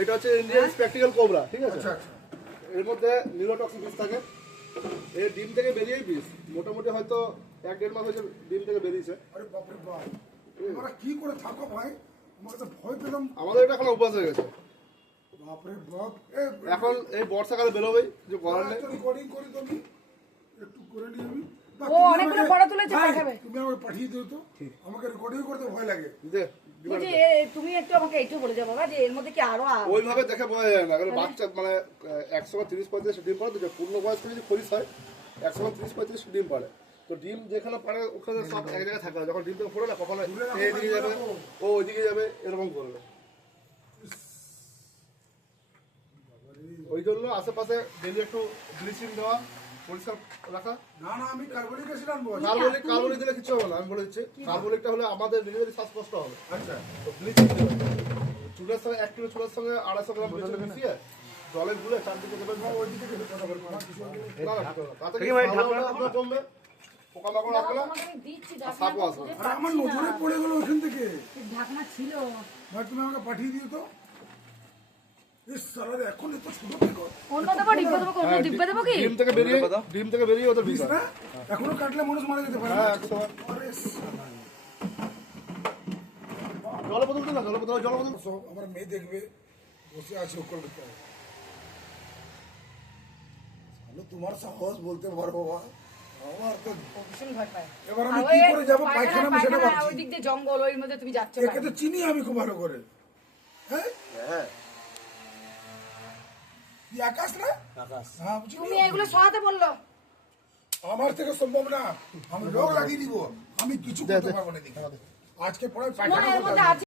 এটা হচ্ছে Indian spectacled cobra, ঠিক আছে? এর মধ্যে নিউরোটক্সিন বিষ থাকে। এর ডিম থেকে বেরিয়েই বিষ, মোটামুটি হয়তো 1-1.5 মাস হয়েছে ডিম থেকে বেরিয়েছে। আরে বাপরে বাপ, তোমরা কি করে থাকো ভাই? আমাকে তো ভয় পেলাম। আমাদের এটা এখন অভ্যাস হয়ে গেছে। বাপরে বাপ, এখন এই বর্ষাকালে বেরোবেই, কিছু করার নেই। রেকর্ডিং করি তো আমি একটু করে নিই আমি। ও অনেকগুলো ফটো তুলেছে, পাঠাবে। তুমি আমাকে পাঠিয়ে দিও তো, আমাকে রেকর্ডিং করতে ভয় লাগে। বলছি তুমি একটু আমাকে একটু বলে যাও বাবা যে এর মধ্যে কি আরো ওইভাবে দেখে বোঝা যায় না, কারণ বাচ্চা মানে 130-35 ডিম পারে, তো পূর্ণ বয়স্ক যদি খরিস হয় 130-35 ডিম পারে। তো ডিম যেখানে পারে ওখানে সব এক জায়গায় থাকে না। যখন ডিম থেকে ফোড়ে না, কখনো এইদিকে যাবে, ও ওইদিকে যাবে, এরকম করবে। ওই জন্য আশেপাশে ডেলি একটু ব্লিচিং দেওয়া, পরিষ্কার রাখা। না না, আমি কার্বনিক অ্যাসিড আনবো। কার্বনিক দিলে কিছু হবে না, আমি বলে দিচ্ছি। কার্বনিকটা হলে আমাদের নিজেদের শ্বাসকষ্ট হবে। আচ্ছা, তো ব্লিচিং দেবে, চুলের সঙ্গে 1 কিলো চুলের সঙ্গে 250 গ্রাম ব্লিচিং মিশিয়ে জলে গুলে চারদিকে দেবেন। ওইদিকে কথা বলবো না, কিছু হবে না। তাতে কি আপনার কমবে, পোকামাকড় আসবে না, সাপও আসবে। আর আমার নজরে পড়ে গেল ওখান থেকে। ঢাকনা ছিল। ভাই তুমি আমাকে পাঠিয়ে দিও তো। ইস সারা, এখন এত ছোট কেন? অন্য দেবো, ডিব্বা দেবো, কোন ডিব্বা দেবো কি? ডিম থেকে বেরিয়ে ওদের বিষ না, এখনো কাটলে মানুষ মারা যেতে পারে। হ্যাঁ, আরে সালা, জলবোতল দিন না, জলবোতল। সব আমার মেয়ে দেখবে বসে আছে ওকল করতে। তোমার সাহস বলতে পারবো বাবা, আমার তো ভীষণ ভয় পায়। এবার আমি কি করে যাবো পায়খানা? আমি সেটা ভাবছি। ওই দিক দিয়ে জঙ্গল, ওই মধ্যে তুমি যাচ্ছ। একে তো চিনি আমি খুব ভালো করে। হ্যাঁ হ্যাঁ, কি আকাশ না? আকাশ, হ্যাঁ বুঝলি। তুমি এগুলো সহাতে বললো। আমার থেকে সম্ভব না, আমি লোক লাগিয়ে দিব, আমি কিছু করতে পারবো না। আজকে পরে পায়খানা এর মধ্যে আছে